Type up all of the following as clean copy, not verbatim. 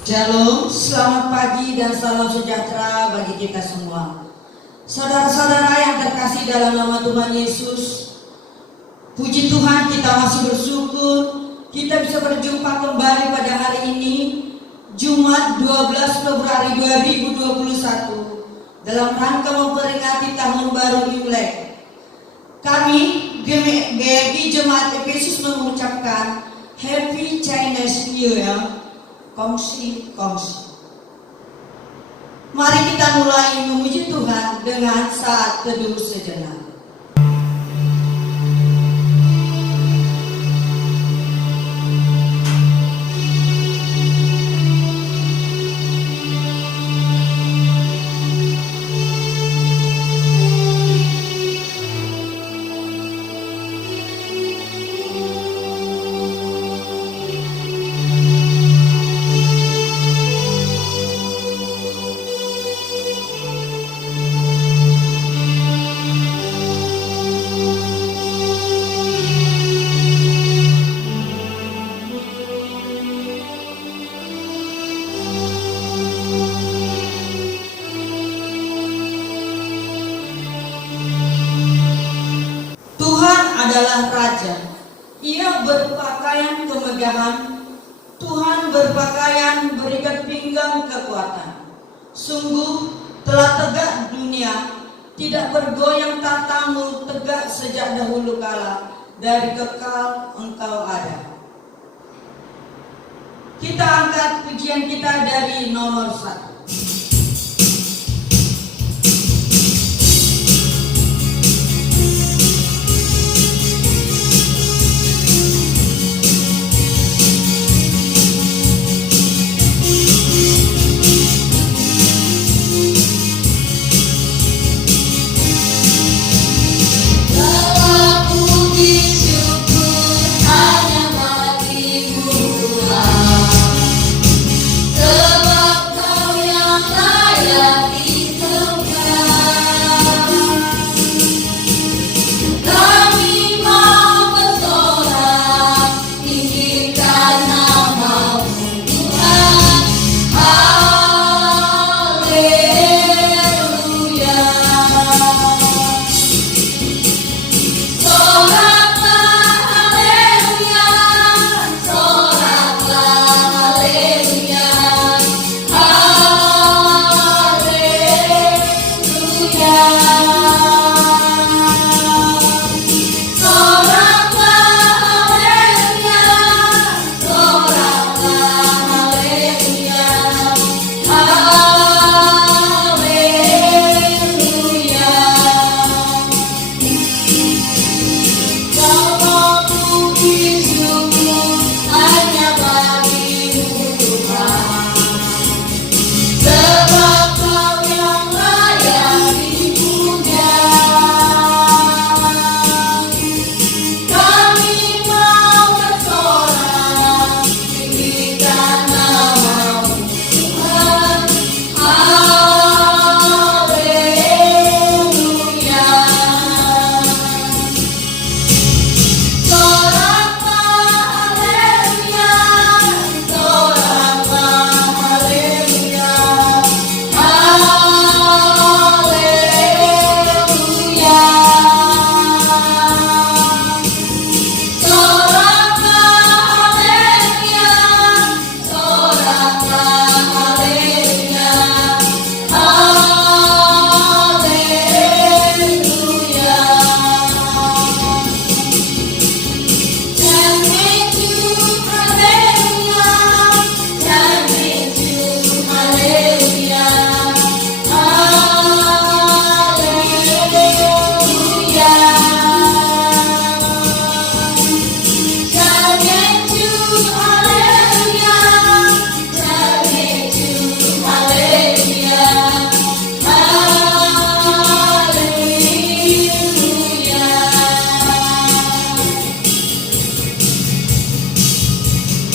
Shalom, selamat pagi dan salam sejahtera bagi kita semua. Saudara-saudara yang terkasih dalam nama Tuhan Yesus, puji Tuhan kita masih bersyukur kita bisa berjumpa kembali pada hari ini, Jumat 12 Februari 2021, dalam rangka memperingati tahun baru Imlek. Kami GMI Jemaat Efesus mengucapkan Happy Chinese New Year. Kongsi. Mari kita mulai memuji Tuhan dengan saat teduh sejenak. Adalah Raja. Ia berpakaian kemegahan. Tuhan berpakaian berikat pinggang kekuatan. Sungguh telah tegak dunia, tidak bergoyang tatamu, tegak sejak dahulu kala, dari kekal engkau ada. Kita angkat pujian kita dari nomor 1.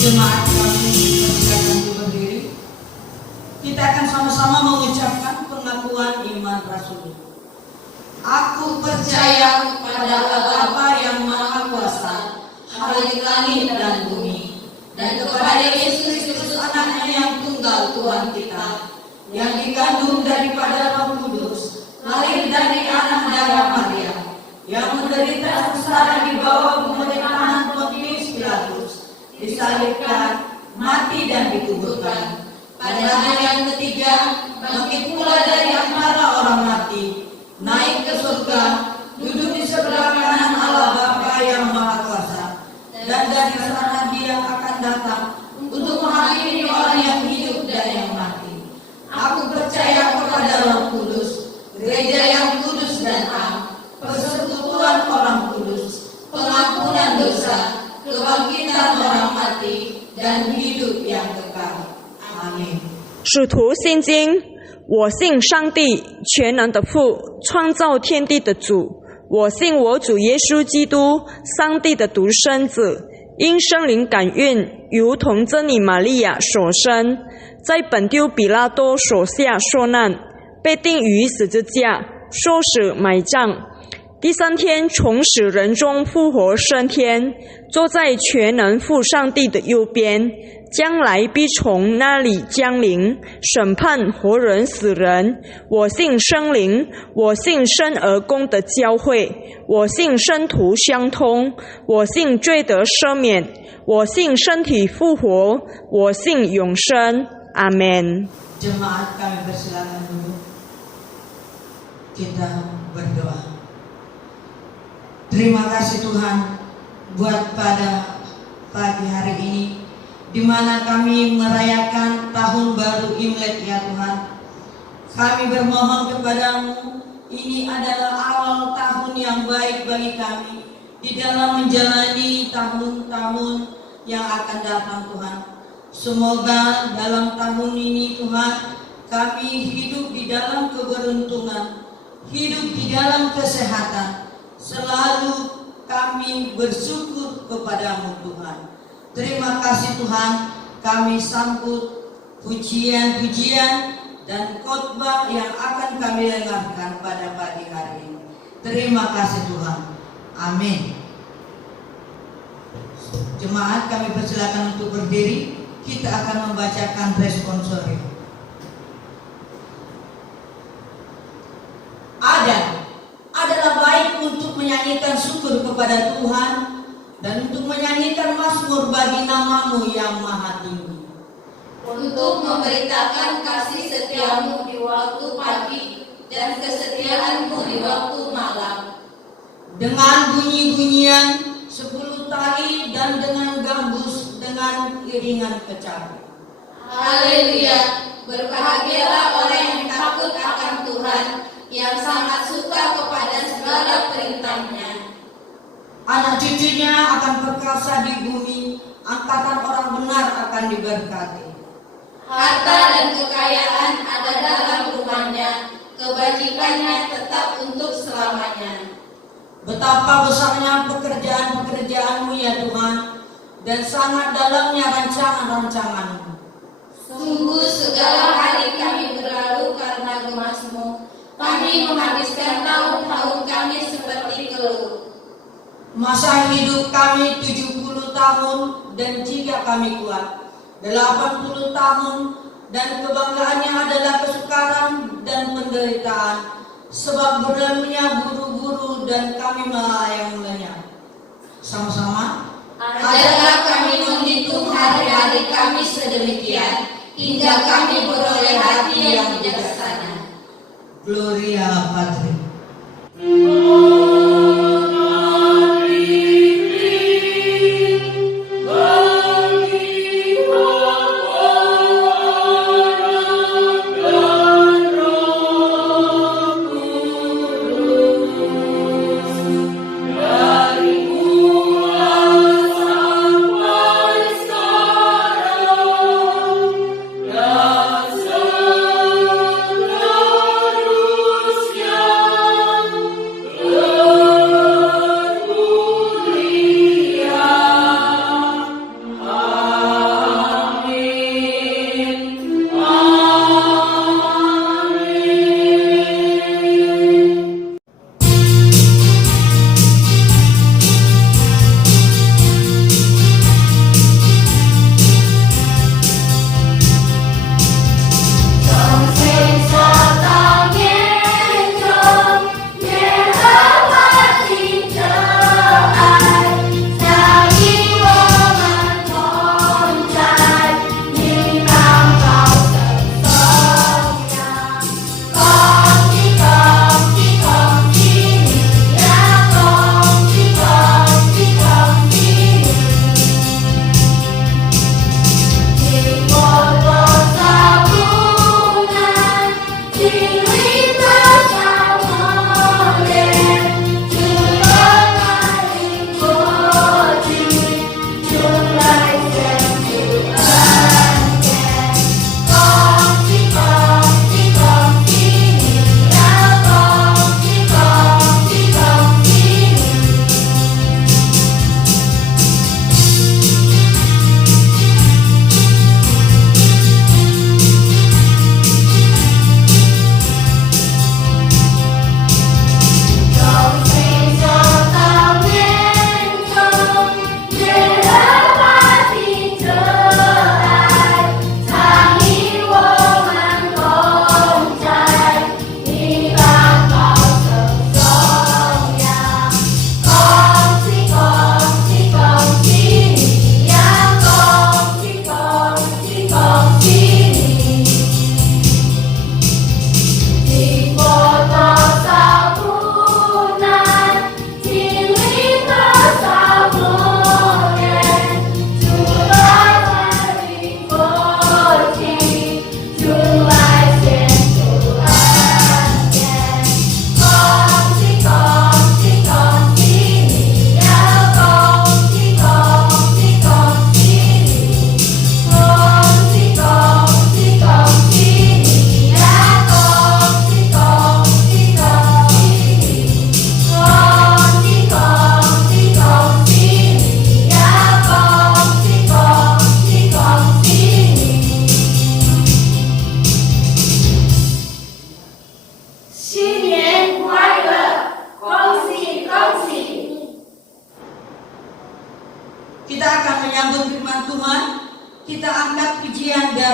Jemaat kami persilakan berdiri. Kita akan sama-sama mengucapkan pengakuan iman rasuli. Aku percaya kepada Bapa yang Maha Kuasa, Khalik langit dan bumi, dan kepada Yesus Kristus anaknya yang tunggal tunggal Tuhan kita, yang dikandung daripada Roh Kudus, lahir dari anak darah Maria, yang menderita sengsara di bawah pemerintahan Pontius Pilatus, disalibkan, mati dan dikuburkan. Pada hari yang ketiga, bangkit pula dari antara orang mati, naik ke surga, duduk di sebelah kanan Allah Bapa yang Maha Kuasa, dan dari sana Dia akan datang untuk menghakimi orang yang hidup dan yang mati. Aku percaya kepada Roh Kudus, gereja yang kudus dan am, persekutuan orang kudus, pengampunan dosa, kebangkitan orang mati, dan hidup yang kekal. Amin。使徒信经，我信上帝全能的父，创造天地的主。我信我主耶稣基督，上帝的独生子，因圣灵感孕，如同真理玛利亚所生，在本丢比拉多手下受难，被钉于十字架，受死埋葬。第三天从死人中复活升天，坐在全能父上帝的右边，将来必从那里降临，审判活人死人。我信圣灵，我信生而公的教会，我信圣徒相通，我信罪得赦免，我信身体复活，我信永生。阿们。 Jemaat kami persilakan dulu. Kita berdoa. Terima kasih Tuhan buat pada pagi hari ini, di mana kami merayakan tahun baru Imlek ya Tuhan. Kami bermohon kepadamu, ini adalah awal tahun yang baik bagi kami di dalam menjalani tahun-tahun yang akan datang Tuhan. Semoga dalam tahun ini Tuhan, kami hidup di dalam keberuntungan, hidup di dalam kesehatan. Selalu kami bersyukur kepadamu Tuhan. Terima kasih Tuhan, kami sambut pujian-pujian dan khotbah yang akan kami dengarkan pada pagi hari ini. Terima kasih Tuhan. Amin. Jemaat kami persilakan untuk berdiri. Kita akan membacakan responsorium. Adalah baik untuk menyanyikan syukur kepada Tuhan dan untuk menyanyikan mazmur bagi namamu yang maha tinggi. Untuk memberitakan kasih setiamu di waktu pagi dan kesetiaanmu di waktu malam. Dengan bunyi-bunyian 10 tali dan dengan gambus dengan iringan kecapi. Haleluya, berbahagialah orang yang takut akan Tuhan, yang sangat suka kepada segala perintahnya. Anak cucunya akan perkasa di bumi, angkatan orang benar akan diberkati. Harta dan kekayaan ada dalam rumahnya, kebajikannya tetap untuk selamanya. Betapa besarnya pekerjaan-pekerjaanmu ya Tuhan, dan sangat dalamnya rancangan-rancanganmu. Sungguh segala hari kami berlalu karena gemasmu. Kami menghabiskan tahun-tahun kami seperti keluh. Masa hidup kami 70 tahun dan jika kami kuat 80 tahun, dan kebanggaannya adalah kesukaran dan penderitaan, sebab berlalunya buru-buru dan kami melayang lenyap. Sama-sama. Ajarlah kami menghitung hari-hari kami sedemikian, hingga kami beroleh hati yang bijaksana. Gloria Patri. Oh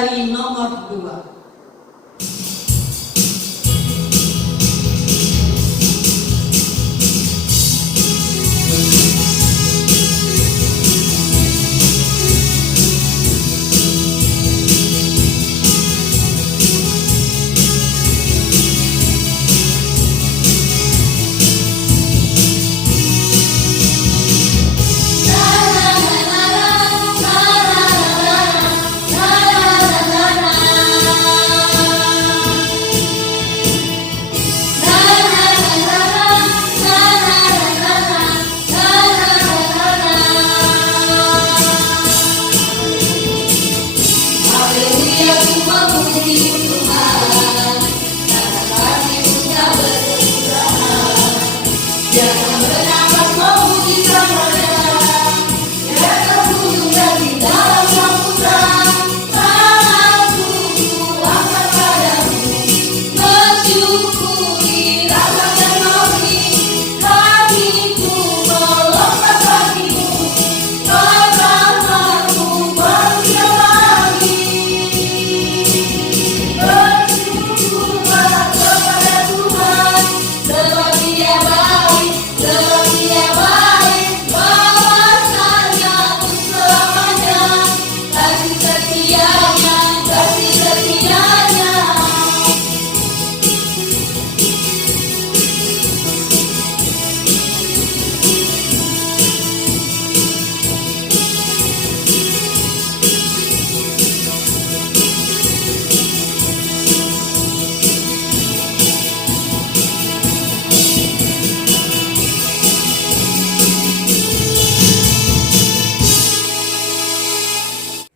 dari nomor 2.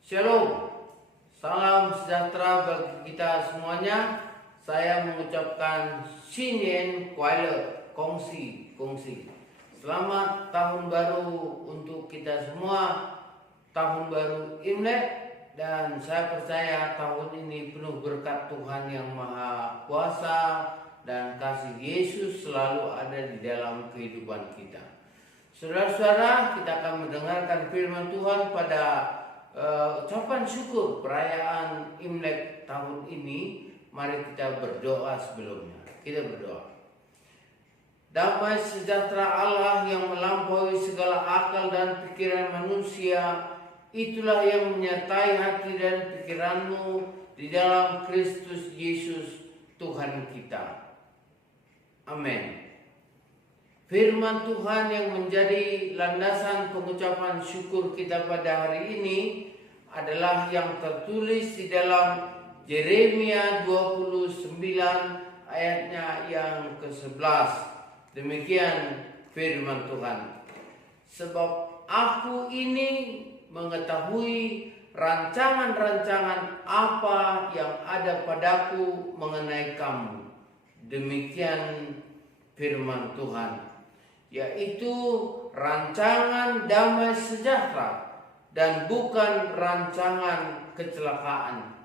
Shalom, salam sejahtera bagi kita semuanya. Saya mengucapkan Xinyan Kuai kongsi. Selamat tahun baru untuk kita semua, tahun baru Imlek, dan saya percaya tahun ini penuh berkat Tuhan yang Maha Kuasa dan kasih Yesus selalu ada di dalam kehidupan kita. Saudara-saudara, kita akan mendengarkan firman Tuhan pada ucapan syukur perayaan Imlek tahun ini. Mari kita berdoa sebelumnya. Kita berdoa. Damai sejahtera Allah yang melampaui segala akal dan pikiran manusia, itulah yang menyertai hati dan pikiranmu di dalam Kristus Yesus Tuhan kita. Amin. Firman Tuhan yang menjadi landasan pengucapan syukur kita pada hari ini adalah yang tertulis di dalam Yeremia 29 ayatnya yang ke-11. Demikian firman Tuhan. Sebab aku ini mengetahui rancangan-rancangan apa yang ada padaku mengenai kamu. Demikian firman Tuhan, yaitu rancangan damai sejahtera dan bukan rancangan kecelakaan,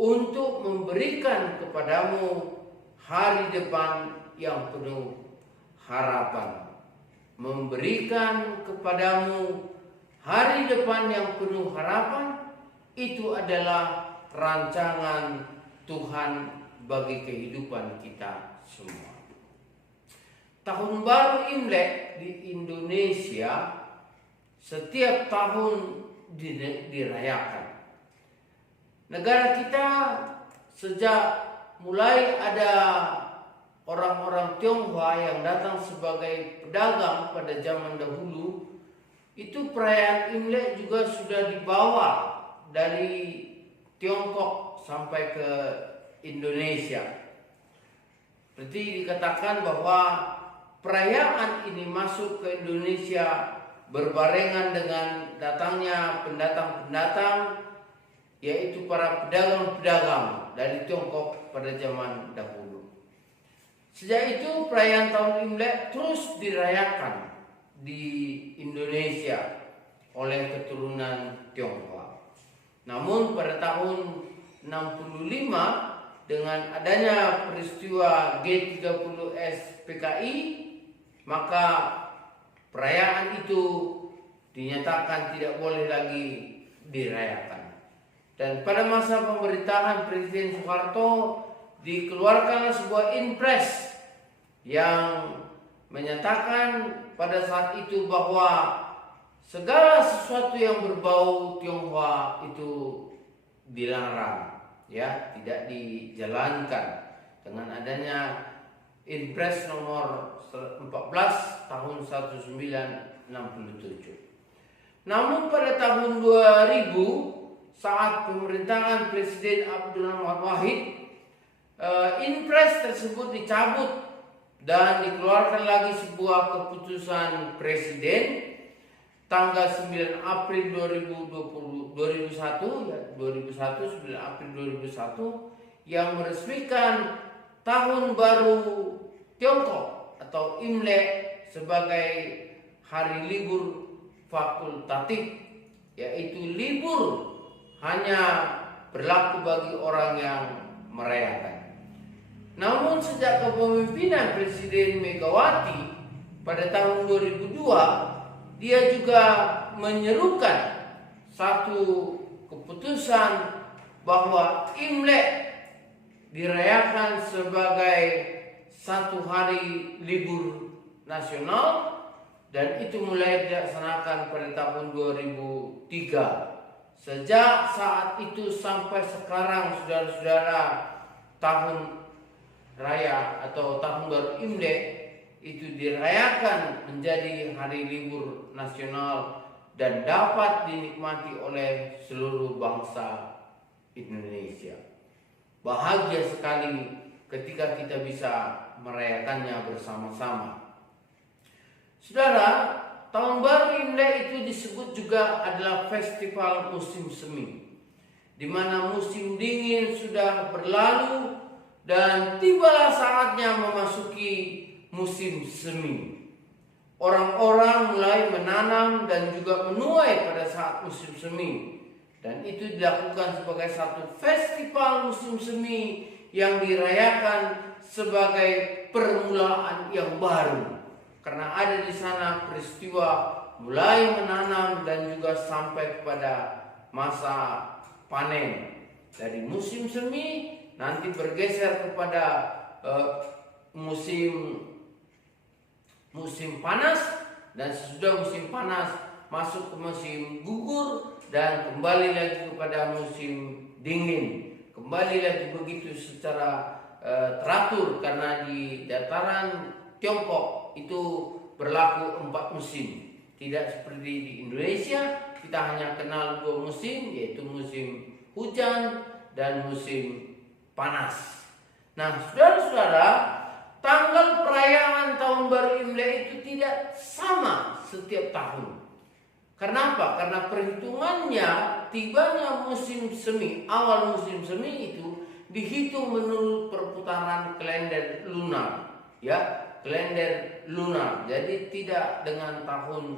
untuk memberikan kepadamu hari depan yang penuh harapan. Memberikan kepadamu hari depan yang penuh harapan, itu adalah rancangan Tuhan bagi kehidupan kita semua. Tahun baru Imlek di Indonesia setiap tahun dirayakan. Negara kita sejak mulai ada orang-orang Tionghoa yang datang sebagai pedagang pada zaman dahulu, itu perayaan Imlek juga sudah dibawa dari Tiongkok sampai ke Indonesia. Seperti dikatakan bahwa perayaan ini masuk ke Indonesia berbarengan dengan datangnya pendatang-pendatang, yaitu para pedagang-pedagang dari Tiongkok pada zaman dahulu. Sejak itu perayaan tahun Imlek terus dirayakan di Indonesia oleh keturunan Tionghoa. Namun pada tahun 65 dengan adanya peristiwa G30S PKI, maka perayaan itu dinyatakan tidak boleh lagi dirayakan. Dan pada masa pemerintahan Presiden Soeharto dikeluarkanlah sebuah impres yang menyatakan pada saat itu bahwa segala sesuatu yang berbau Tionghoa itu dilarang, ya, tidak dijalankan. Dengan adanya Impres nomor 14 tahun 1967. Namun pada tahun 2000 saat pemerintahan Presiden Abdul Rahman Wahid, Impres tersebut dicabut dan dikeluarkan lagi sebuah keputusan Presiden tanggal 9 April 2001 9 April 2001 yang meresmikan Tahun Baru Tiongkok atau Imlek sebagai hari libur fakultatif, yaitu libur hanya berlaku bagi orang yang merayakan. Namun sejak kepemimpinan Presiden Megawati pada tahun 2002, dia juga menyerukan satu keputusan bahwa Imlek dirayakan sebagai satu hari libur nasional, dan itu mulai dilaksanakan pada tahun 2003. Sejak saat itu sampai sekarang, saudara-saudara, tahun raya atau tahun baru Imlek itu dirayakan menjadi hari libur nasional dan dapat dinikmati oleh seluruh bangsa Indonesia. Bahagia sekali ketika kita bisa merayakannya bersama-sama. Saudara, Tahun Baru Imlek itu disebut juga adalah festival musim semi, di mana musim dingin sudah berlalu dan tibalah saatnya memasuki musim semi. Orang-orang mulai menanam dan juga menuai pada saat musim semi, dan itu dilakukan sebagai satu festival musim semi yang dirayakan sebagai permulaan yang baru. Karena ada di sana peristiwa mulai menanam dan juga sampai kepada masa panen. Dari musim semi nanti bergeser kepada musim panas, dan sesudah musim panas masuk ke musim gugur dan kembali lagi kepada musim dingin. Kembali lagi begitu secara teratur, karena di dataran Tiongkok itu berlaku 4 musim. Tidak seperti di Indonesia, kita hanya kenal 2 musim, yaitu musim hujan dan musim panas. Nah, saudara-saudara, tanggal perayaan Tahun Baru Imlek itu tidak sama setiap tahun. Kenapa? Karena perhitungannya tibanya musim semi, awal musim semi itu dihitung menurut perputaran kalender lunar, ya. Kalender lunar, jadi tidak dengan tahun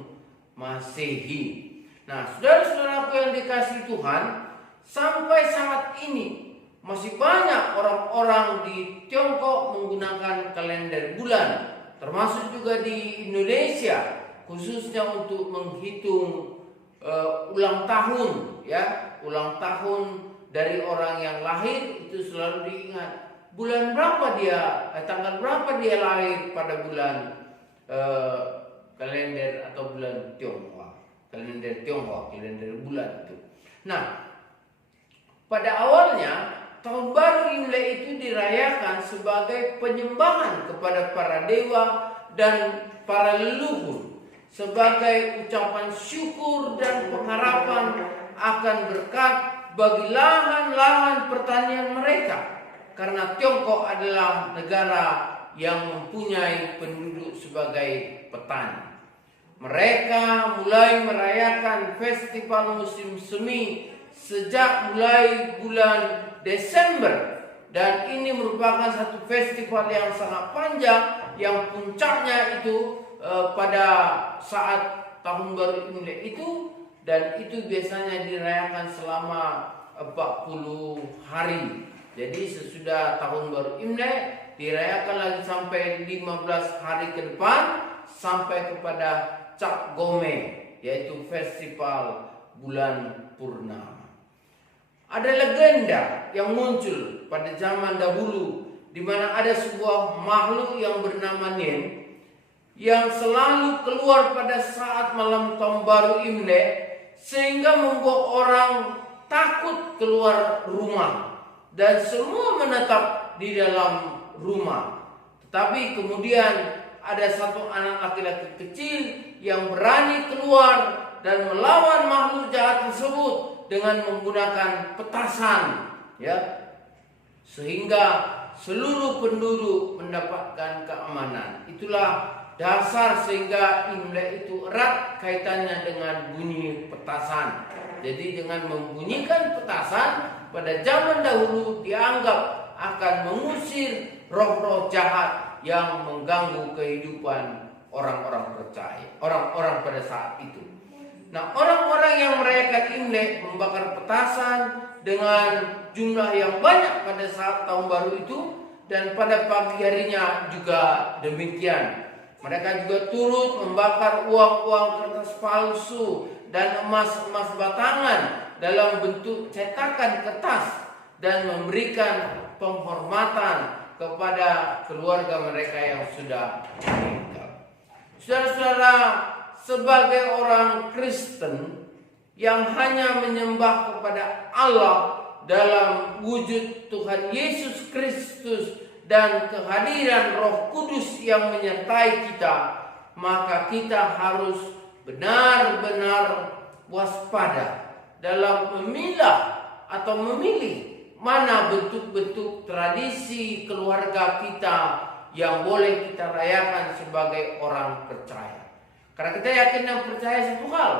Masehi. Nah, saudara-saudaraku yang dikasihi Tuhan, sampai saat ini masih banyak orang-orang di Tiongkok menggunakan kalender bulan, termasuk juga di Indonesia, khususnya untuk menghitung ulang tahun, ya, ulang tahun dari orang yang lahir itu selalu diingat. Bulan berapa dia, tanggal berapa dia lahir pada bulan kalender atau bulan Tionghoa, kalender Tionghoa, kalender bulan itu. Nah, pada awalnya Tahun Baru Imlek itu dirayakan sebagai penyembahan kepada para dewa dan para leluhur, sebagai ucapan syukur dan pengharapan akan berkat bagi lahan-lahan pertanian mereka. Karena Tiongkok adalah negara yang mempunyai penduduk sebagai petani. Mereka mulai merayakan festival musim semi sejak mulai bulan Desember. Dan ini merupakan satu festival yang sangat panjang, yang puncaknya itu pada saat Tahun Baru Imlek itu. Dan itu biasanya dirayakan selama 40 hari. Jadi sesudah Tahun Baru Imlek dirayakan lagi sampai 15 hari ke depan, sampai kepada Cap Gome, yaitu festival bulan purnama. Ada legenda yang muncul pada zaman dahulu di mana ada sebuah makhluk yang bernama Nen yang selalu keluar pada saat malam tahun baru Imlek sehingga membuat orang takut keluar rumah dan semua menetap di dalam rumah. Tetapi kemudian ada satu anak laki-laki kecil yang berani keluar dan melawan makhluk jahat tersebut dengan menggunakan petasan, ya, sehingga seluruh penduduk mendapatkan keamanan. Itulah dasar sehingga Imlek itu erat kaitannya dengan bunyi petasan. Jadi dengan membunyikan petasan pada zaman dahulu dianggap akan mengusir roh-roh jahat yang mengganggu kehidupan orang-orang percaya, orang-orang pada saat itu. Nah, orang-orang yang merayakan Imlek membakar petasan dengan jumlah yang banyak pada saat tahun baru itu, dan pada pagi harinya juga demikian. Mereka juga turut membakar uang-uang kertas palsu dan emas-emas batangan dalam bentuk cetakan kertas dan memberikan penghormatan kepada keluarga mereka yang sudah meninggal. Saudara-saudara, sebagai orang Kristen yang hanya menyembah kepada Allah dalam wujud Tuhan Yesus Kristus dan kehadiran Roh Kudus yang menyertai kita, maka kita harus benar-benar waspada dalam memilah atau memilih mana bentuk-bentuk tradisi keluarga kita yang boleh kita rayakan sebagai orang percaya. Karena kita yakin dan percaya satu hal,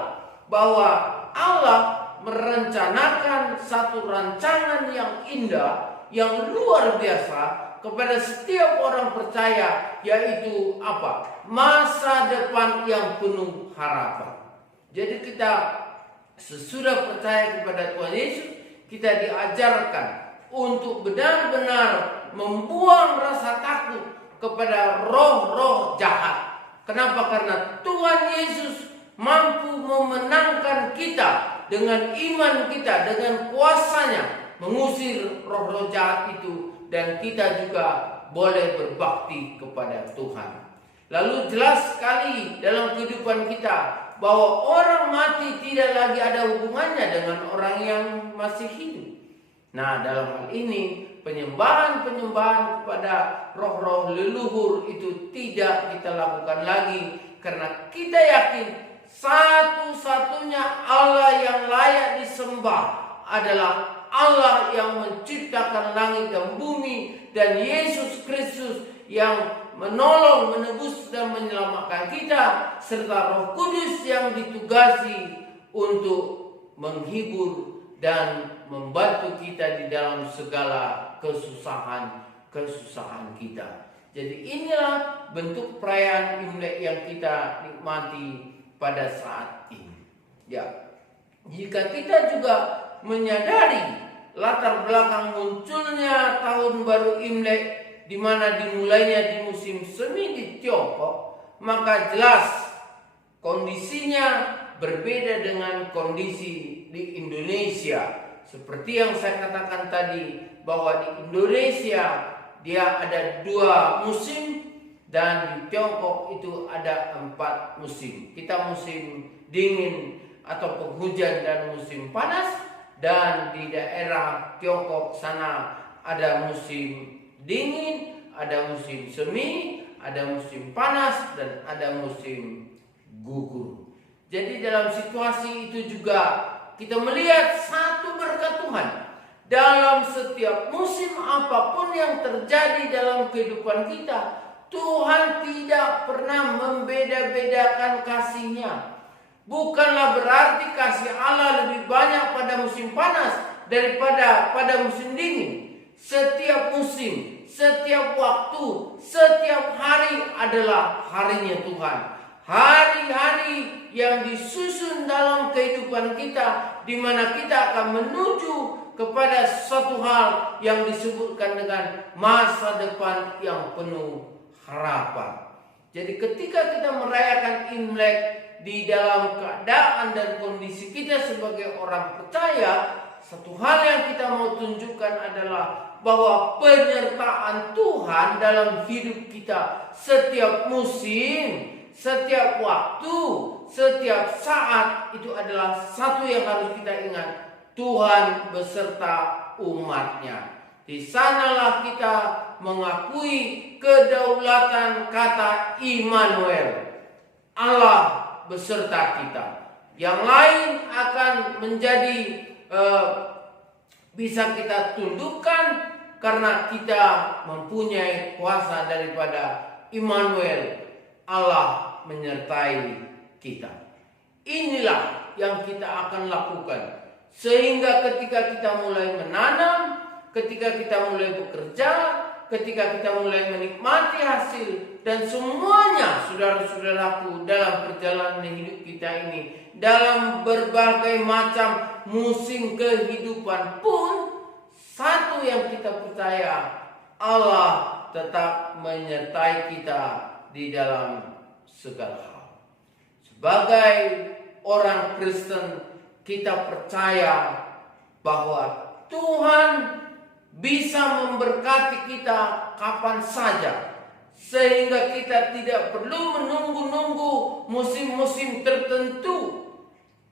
bahwa Allah merencanakan satu rancangan yang indah, yang luar biasa kepada setiap orang percaya, yaitu apa? Masa depan yang penuh harapan. Jadi kita sesudah percaya kepada Tuhan Yesus, kita diajarkan untuk benar-benar membuang rasa takut kepada roh-roh jahat. Kenapa? Karena Tuhan Yesus mampu memenangkan kita dengan iman kita, dengan kuasanya mengusir roh-roh jahat itu, dan kita juga boleh berbakti kepada Tuhan. Lalu jelas sekali dalam kehidupan kita bahwa orang mati tidak lagi ada hubungannya dengan orang yang masih hidup. Nah, dalam hal ini penyembahan-penyembahan kepada roh-roh leluhur itu tidak kita lakukan lagi, karena kita yakin satu-satunya Allah yang layak disembah adalah Allah yang menciptakan langit dan bumi, dan Yesus Kristus yang menolong, menebus dan menyelamatkan kita, serta Roh Kudus yang ditugasi untuk menghibur dan membantu kita di dalam segala kesusahan kita. Jadi inilah bentuk perayaan Imlek yang kita nikmati pada saat ini. Ya, jika kita juga menyadari latar belakang munculnya tahun baru Imlek, di mana dimulainya di musim semi di Tiongkok, maka jelas kondisinya berbeda dengan kondisi di Indonesia. Seperti yang saya katakan tadi, bahwa di Indonesia dia ada 2 musim, dan di Tiongkok itu ada 4 musim. Kita musim dingin atau penghujan dan musim panas, dan di daerah Tiongkok sana ada musim dingin, ada musim semi, ada musim panas, dan ada musim gugur. Jadi dalam situasi itu juga kita melihat satu berkat Tuhan. Dalam setiap musim apapun yang terjadi dalam kehidupan kita, Tuhan tidak pernah membeda-bedakan kasih-Nya. Bukanlah berarti kasih Allah lebih banyak pada musim panas daripada pada musim dingin. Setiap musim, setiap waktu, setiap hari adalah harinya Tuhan. Hari-hari yang disusun dalam kehidupan kita, di mana kita akan menuju kepada suatu hal yang disebutkan dengan masa depan yang penuh harapan. Jadi ketika kita merayakan Imlek di dalam keadaan dan kondisi kita sebagai orang percaya, satu hal yang kita mau tunjukkan adalah bahwa penyertaan Tuhan dalam hidup kita setiap musim, setiap waktu, setiap saat itu adalah satu yang harus kita ingat. Tuhan beserta umatnya. Di sanalah kita mengakui kedaulatan kata Immanuel, Allah beserta kita. Yang lain akan menjadi bisa kita tundukkan karena kita mempunyai kuasa daripada Immanuel, Allah menyertai kita. Inilah yang kita akan lakukan. Sehingga ketika kita mulai menanam, ketika kita mulai bekerja, ketika kita mulai menikmati hasil, dan semuanya saudara-saudaraku dalam perjalanan hidup kita ini, dalam berbagai macam musim kehidupan pun, satu yang kita percaya, Allah tetap menyertai kita di dalam segala hal. Sebagai orang Kristen, kita percaya bahwa Tuhan bisa memberkati kita kapan saja, sehingga kita tidak perlu menunggu-nunggu musim-musim tertentu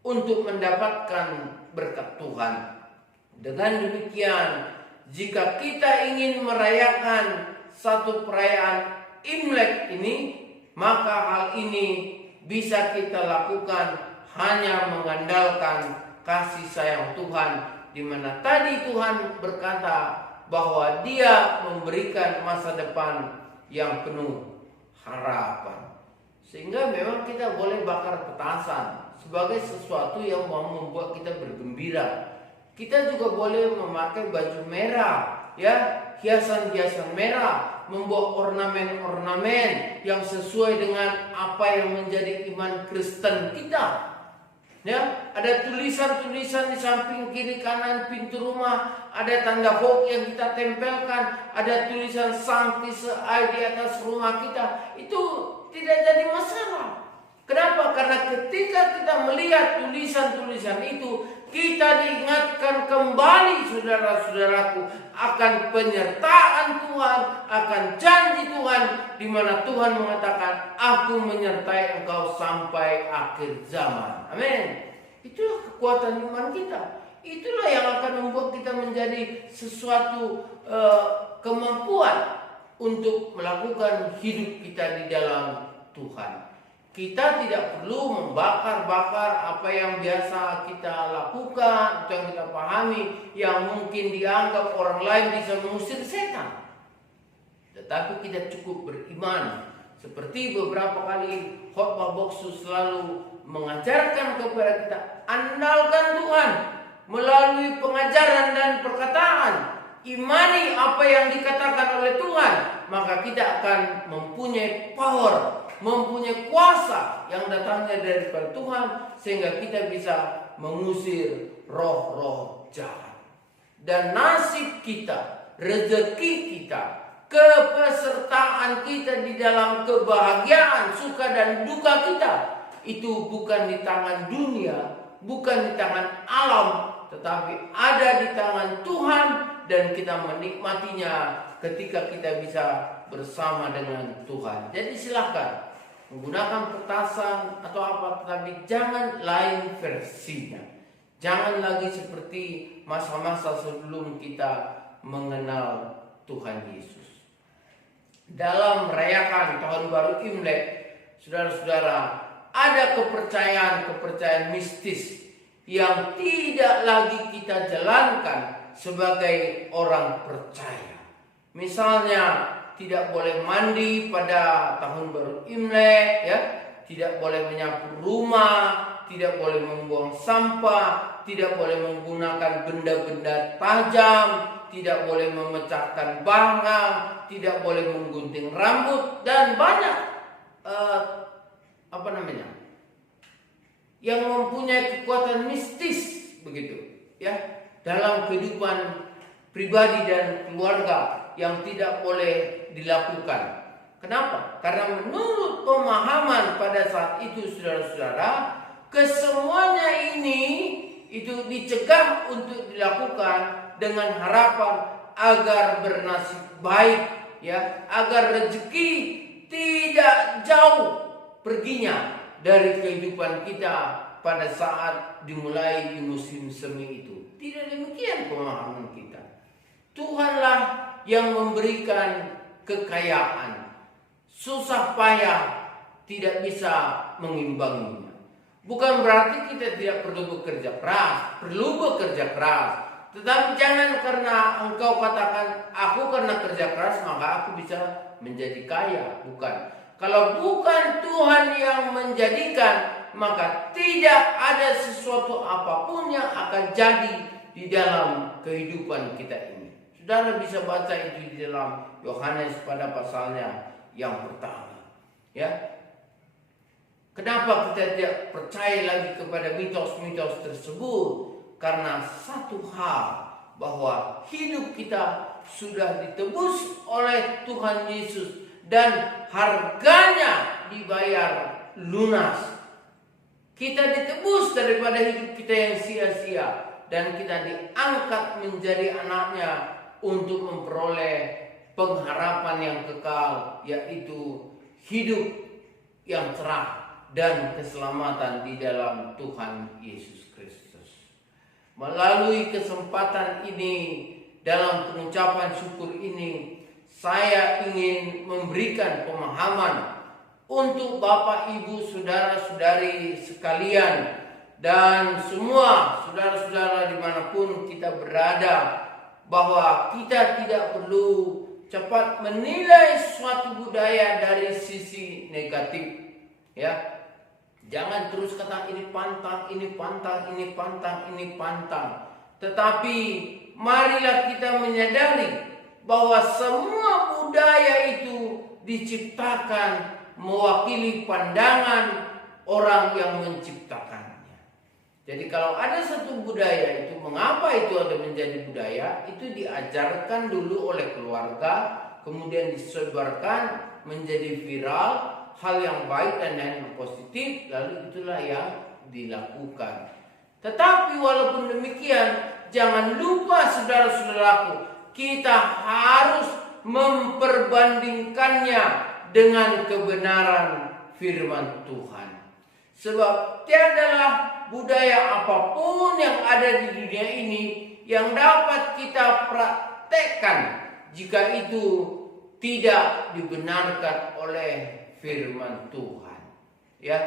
untuk mendapatkan berkat Tuhan. Dengan demikian, jika kita ingin merayakan satu perayaan Imlek ini, maka hal ini bisa kita lakukan hanya mengandalkan kasih sayang Tuhan, di mana tadi Tuhan berkata bahwa Dia memberikan masa depan yang penuh harapan. Sehingga memang kita boleh bakar petasan sebagai sesuatu yang mau membuat kita bergembira. Kita juga boleh memakai baju merah, ya, hiasan-hiasan merah, membuat ornamen-ornamen yang sesuai dengan apa yang menjadi iman Kristen kita. Ya, ada tulisan-tulisan di samping kiri kanan pintu rumah, ada tanda hoax yang kita tempelkan, ada tulisan Sancti Seae di atas rumah kita. Itu tidak jadi masalah. Kenapa? Karena ketika kita melihat tulisan-tulisan itu, kita diingatkan kembali, saudara-saudaraku, akan penyertaan Tuhan, akan janji Tuhan, di mana Tuhan mengatakan, "Aku menyertai engkau sampai akhir zaman." Amin. Itulah kekuatan iman kita. Itulah yang akan membuat kita menjadi sesuatu kemampuan untuk melakukan hidup kita di dalam Tuhan. Kita tidak perlu membakar-bakar apa yang biasa kita lakukan atau yang kita pahami, yang mungkin dianggap orang lain bisa mengusir setan. Tetapi kita cukup beriman. Seperti beberapa kali khotbah Boksu selalu mengajarkan kepada kita, andalkan Tuhan melalui pengajaran dan perkataan. Imani apa yang dikatakan oleh Tuhan, maka kita akan mempunyai power, mempunyai kuasa yang datangnya daripada Tuhan, sehingga kita bisa mengusir roh-roh jahat. Dan nasib kita, rezeki kita, kepesertaan kita di dalam kebahagiaan, suka dan duka kita, itu bukan di tangan dunia, bukan di tangan alam, tetapi ada di tangan Tuhan, dan kita menikmatinya ketika kita bisa bersama dengan Tuhan. Jadi silakan menggunakan petasan atau apa, tetapi jangan lain versinya. Jangan lagi seperti masa-masa sebelum kita mengenal Tuhan Yesus. Dalam merayakan tahun baru Imlek, saudara-saudara, ada kepercayaan mistis yang tidak lagi kita jalankan sebagai orang percaya. Misalnya, tidak boleh mandi pada tahun baru Imlek, ya, tidak boleh menyapu rumah, tidak boleh membuang sampah, tidak boleh menggunakan benda-benda tajam, tidak boleh memecahkan barang, tidak boleh menggunting rambut, dan banyak yang mempunyai kekuatan mistis begitu, ya, dalam kehidupan pribadi dan keluarga yang tidak boleh dilakukan. Kenapa? Karena menurut pemahaman pada saat itu, saudara-saudara, kesemuanya ini itu dicegah untuk dilakukan dengan harapan agar bernasib baik, ya, agar rezeki tidak jauh perginya dari kehidupan kita pada saat dimulai di musim semi itu. Tidak demikian pemahaman kita. Tuhanlah yang memberikan kekayaan. Susah payah tidak bisa mengimbanginya. Bukan berarti kita tidak perlu bekerja keras, perlu bekerja keras. Tetapi jangan karena engkau katakan, aku karena kerja keras maka aku bisa menjadi kaya. Bukan. Kalau bukan Tuhan yang menjadikan, maka tidak ada sesuatu apapun yang akan jadi di dalam kehidupan kita ini. Saudara bisa baca itu di dalam Yohanes pada pasalnya yang pertama. Ya. Kenapa kita tidak percaya lagi kepada mitos-mitos tersebut? Karena satu hal, bahwa hidup kita sudah ditebus oleh Tuhan Yesus dan harganya dibayar lunas. Kita ditebus daripada hidup kita yang sia-sia dan kita diangkat menjadi anaknya untuk memperoleh pengharapan yang kekal, yaitu hidup yang cerah dan keselamatan di dalam Tuhan Yesus Kristus. Melalui kesempatan ini, dalam pengucapan syukur ini, saya ingin memberikan pemahaman untuk Bapak, Ibu, saudara-saudari sekalian, dan semua saudara-saudara dimanapun kita berada, bahwa kita tidak perlu cepat menilai suatu budaya dari sisi negatif. Ya, jangan terus kata ini pantang, ini pantang, ini pantang, ini pantang. Tetapi marilah kita menyadari bahwa semua budaya itu diciptakan mewakili pandangan orang yang menciptakannya. Jadi kalau ada satu budaya itu, mengapa itu ada menjadi budaya? Itu diajarkan dulu oleh keluarga, kemudian disebarkan menjadi viral, hal yang baik dan yang positif, lalu itulah yang dilakukan. Tetapi walaupun demikian, jangan lupa saudara-saudaraku, kita harus memperbandingkannya dengan kebenaran firman Tuhan. Sebab tiadalah budaya apapun yang ada di dunia ini yang dapat kita praktekkan jika itu tidak dibenarkan oleh firman Tuhan. Ya,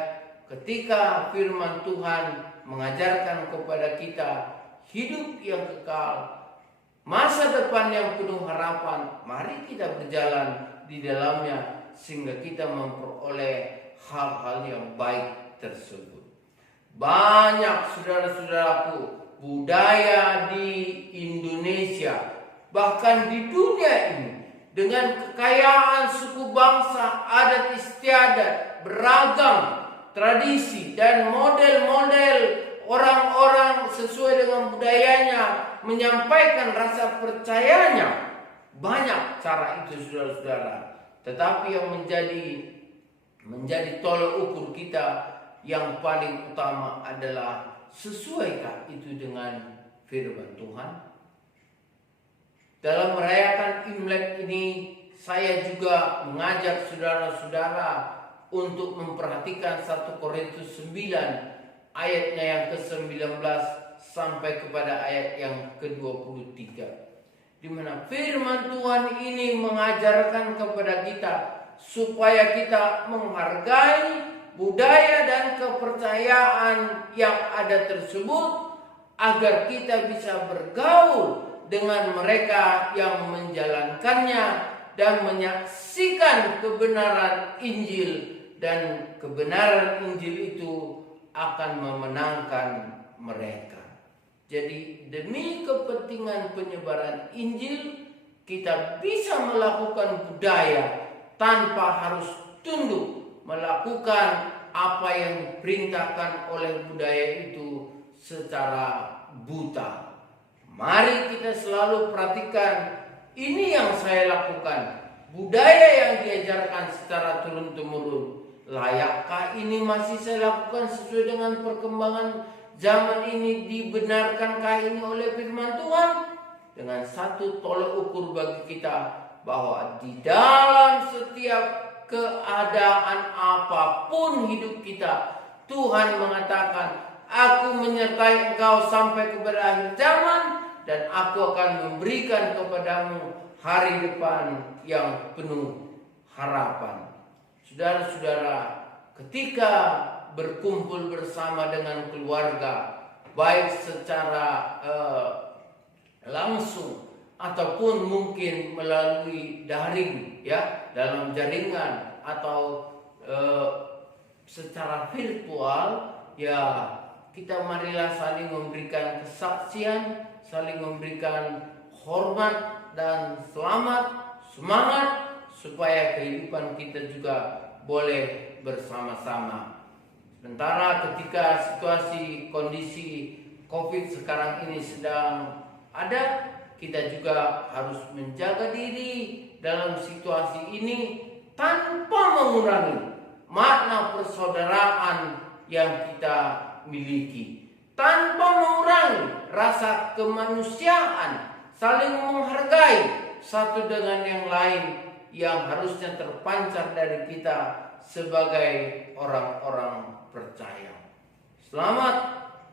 ketika firman Tuhan mengajarkan kepada kita hidup yang kekal, masa depan yang penuh harapan, mari kita berjalan di dalamnya sehingga kita memperoleh hal-hal yang baik tersebut. Banyak saudara-saudaraku budaya di Indonesia, bahkan di dunia ini, dengan kekayaan suku bangsa, adat istiadat, beragam tradisi dan model-model orang-orang sesuai dengan budayanya menyampaikan rasa percayanya. Banyak cara itu saudara-saudara. Tetapi yang menjadi tolak ukur kita yang paling utama adalah, sesuaikah itu dengan firman Tuhan? Dalam merayakan Imlek ini, saya juga mengajak saudara-saudara untuk memperhatikan 1 Korintus 9 ayatnya yang ke-19 sampai kepada ayat yang ke-23. Di mana firman Tuhan ini mengajarkan kepada kita supaya kita menghargai budaya dan kepercayaan yang ada tersebut, agar kita bisa bergaul dengan mereka yang menjalankannya dan menyaksikan kebenaran Injil, dan kebenaran Injil itu akan memenangkan mereka. Jadi demi kepentingan penyebaran Injil, kita bisa melakukan budaya tanpa harus tunduk melakukan apa yang diperintahkan oleh budaya itu secara buta. Mari kita selalu perhatikan, ini yang saya lakukan, budaya yang diajarkan secara turun-temurun. Layakkah ini masih saya lakukan sesuai dengan perkembangan zaman ini dibenarkankah ini oleh firman Tuhan? Dengan satu tolak ukur bagi kita, bahwa di dalam setiap keadaan apapun hidup kita, Tuhan mengatakan, aku menyertai engkau sampai kepada akhir zaman, dan aku akan memberikan kepadamu hari depan yang penuh harapan. Saudara-saudara, ketika berkumpul bersama dengan keluarga, baik secara langsung ataupun mungkin melalui daring, ya, dalam jaringan atau secara virtual, ya, kita marilah saling memberikan kesaksian, saling memberikan hormat dan selamat, semangat, supaya kehidupan kita juga boleh bersama-sama. Sementara ketika situasi kondisi COVID sekarang ini sedang ada, kita juga harus menjaga diri dalam situasi ini tanpa mengurangi makna persaudaraan yang kita miliki, tanpa mengurangi rasa kemanusiaan, saling menghargai satu dengan yang lain yang harusnya terpancar dari kita sebagai orang-orang percaya. Selamat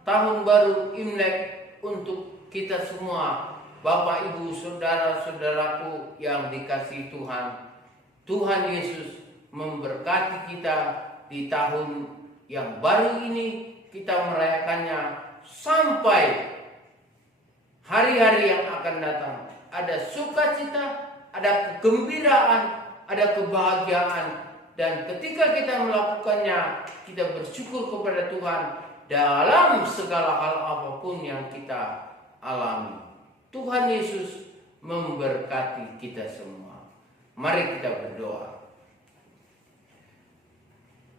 Tahun Baru Imlek untuk kita semua, Bapak, Ibu, saudara-saudaraku yang dikasihi Tuhan. Tuhan Yesus memberkati kita di tahun yang baru ini. Kita merayakannya sampai hari-hari yang akan datang. Ada sukacita, ada kegembiraan, ada kebahagiaan, dan ketika kita melakukannya, kita bersyukur kepada Tuhan dalam segala hal apapun yang kita alami. Tuhan Yesus memberkati kita semua. Mari kita berdoa.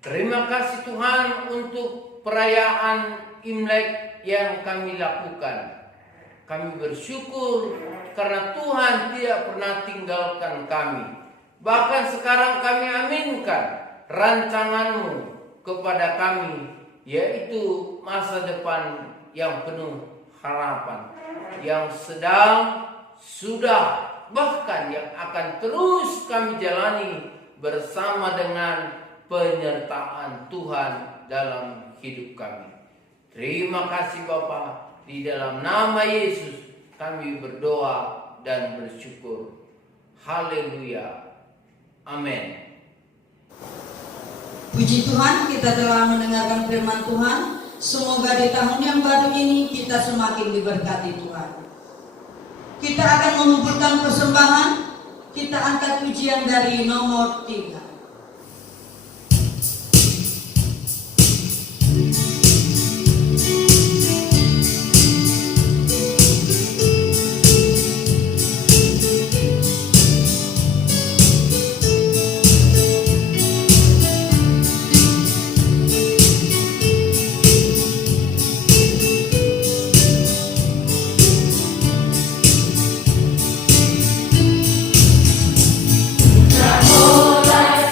Terima kasih Tuhan untuk perayaan Imlek yang kami lakukan. Kami bersyukur karena Tuhan tidak pernah tinggalkan kami. Bahkan sekarang kami aminkan rancangan-Mu kepada kami, yaitu masa depan yang penuh harapan, yang sedang, sudah, bahkan yang akan terus kami jalani bersama dengan penyertaan Tuhan dalam hidup kami. Terima kasih Bapa. Di dalam nama Yesus kami berdoa dan bersyukur. Haleluya. Amin. Puji Tuhan, kita telah mendengarkan firman Tuhan. Semoga di tahun yang baru ini kita semakin diberkati Tuhan. Kita akan mengumpulkan persembahan. Kita angkat pujian dari nomor 3. Mulai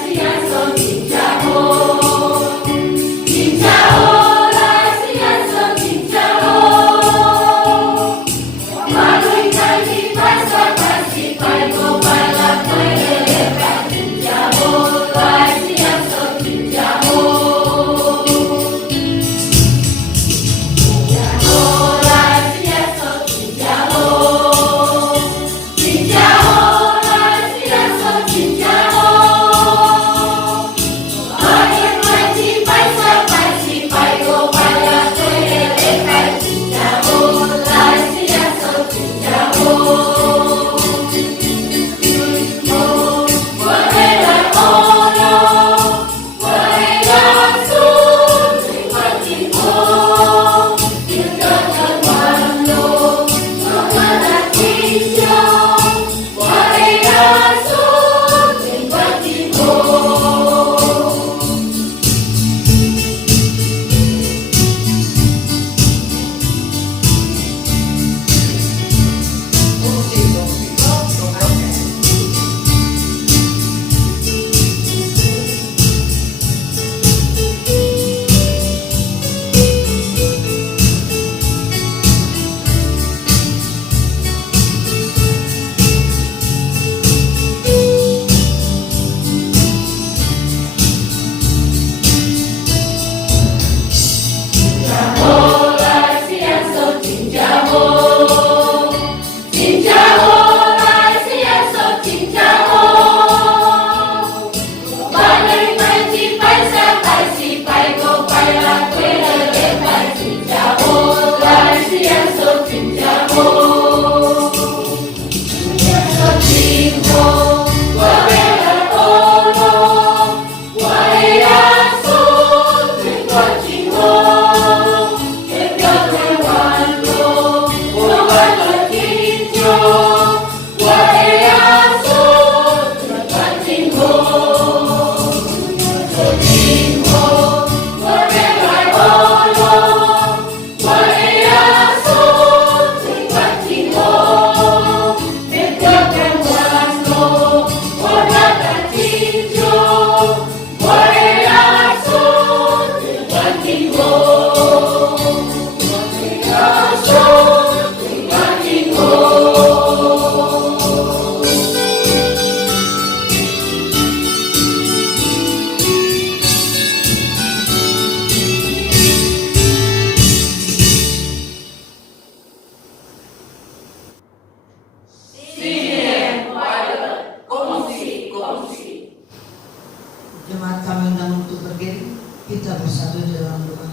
kita bersatu di dalam doa.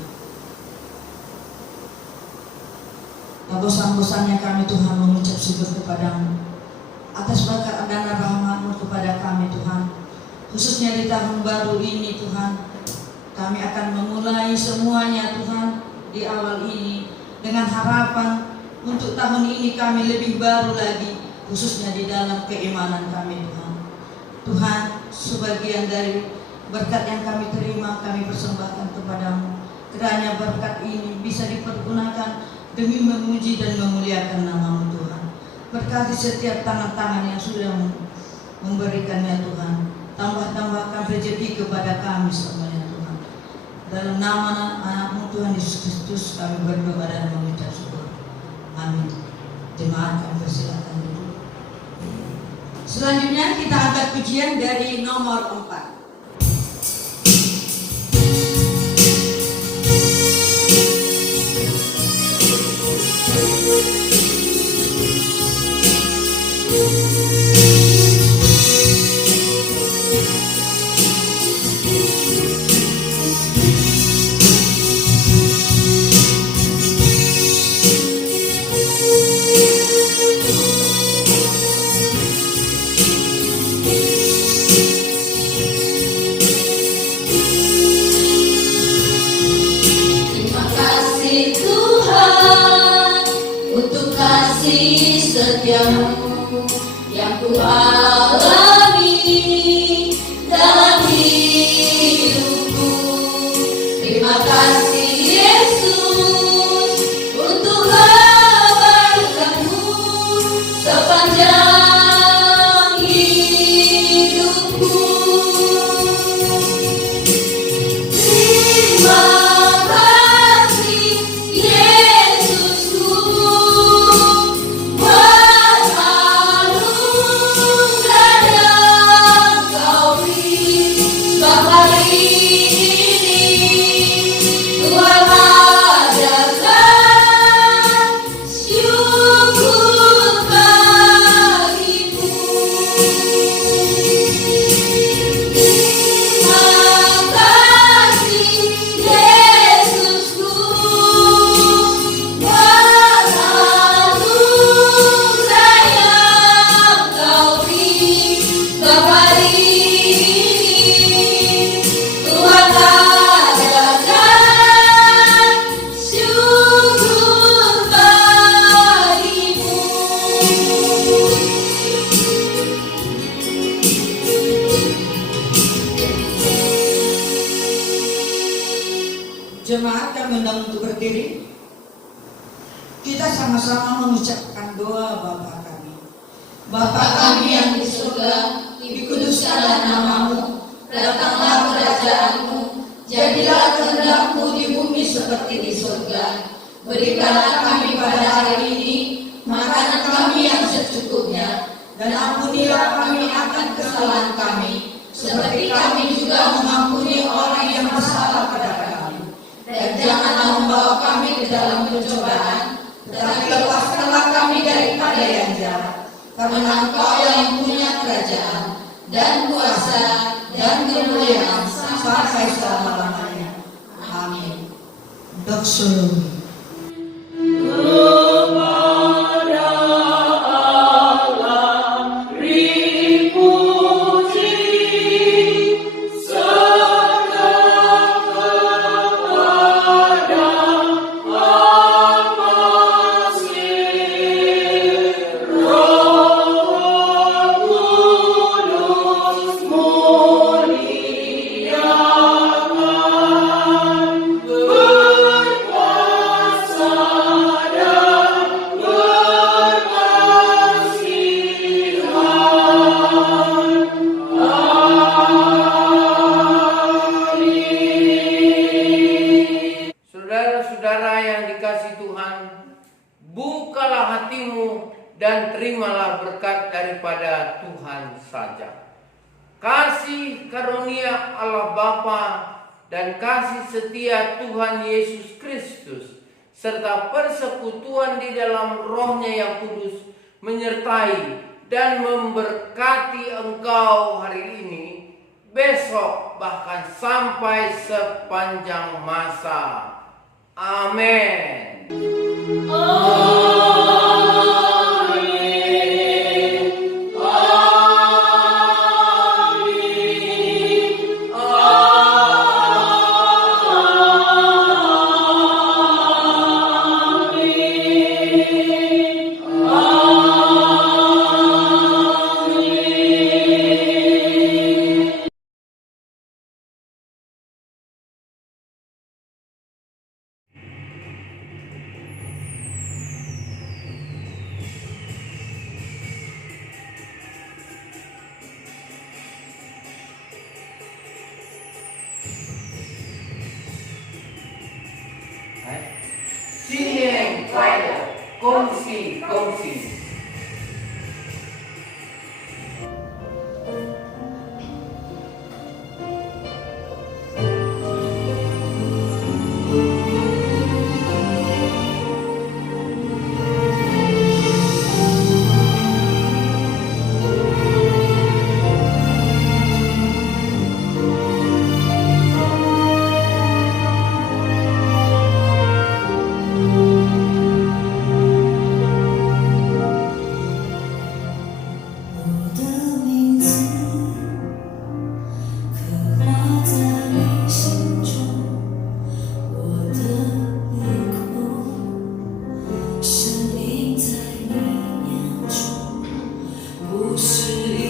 Tak bosan-bosannya kami Tuhan mengucap syukur kepadamu atas berkat dan rahmat-Mu kepada kami Tuhan. Khususnya di tahun baru ini Tuhan, kami akan memulai semuanya Tuhan di awal ini dengan harapan untuk tahun ini kami lebih baru lagi, khususnya di dalam keimanan kami Tuhan. Tuhan, sebagian dari berkat yang kami terima kami persembahkan kepadamu. Kiranya berkat ini bisa dipergunakan demi memuji dan memuliakan nama-Mu Tuhan. Berkati setiap tangan-tangan yang sudah memberikannya Tuhan. Tambah-tambahkan rezeki kepada kami semuanya Tuhan. Dalam nama anak-Mu Tuhan Yesus Kristus kami berdoa dan mengucap syukur. Amin. Jemaat kami persilakan duduk. Selanjutnya kita angkat pujian dari nomor 4. Setiamu yang ku alami dalam hidupku. Terima kasih Yesus untuk kebaikan-Mu sepanjang hidupku. Terima kasih Yesusku. Jemaat kami undang untuk berdiri. Kita sama-sama mengucapkan doa Bapa kami. Bapa kami yang di surga, dikuduskanlah nama-Mu, datanglah kerajaan-Mu, jadilah kehendak-Mu di bumi seperti di surga. Berikanlah kami pada hari ini makanan kami yang secukupnya, dan ampunilah kami akan kesalahan kami, seperti kami juga mengampuni orang yang bersalah kepada kami. Dan janganlah membawa kami ke dalam pencobaan, tetapi lepaskanlah kami daripada yang jahat. Karena Engkau yang punya kerajaan, dan kuasa, dan kemuliaan sampai selama-lamanya. Amin. Doksologi. bukalah hatimu dan terimalah berkat daripada Tuhan saja. Kasih karunia Allah Bapa dan kasih setia Tuhan Yesus Kristus serta persekutuan di dalam Roh-Nya yang kudus menyertai dan memberkati engkau hari ini besok, bahkan sampai sepanjang masa. Amin. Singing choir, kongsi, kongsi.生命在你眼中，不是。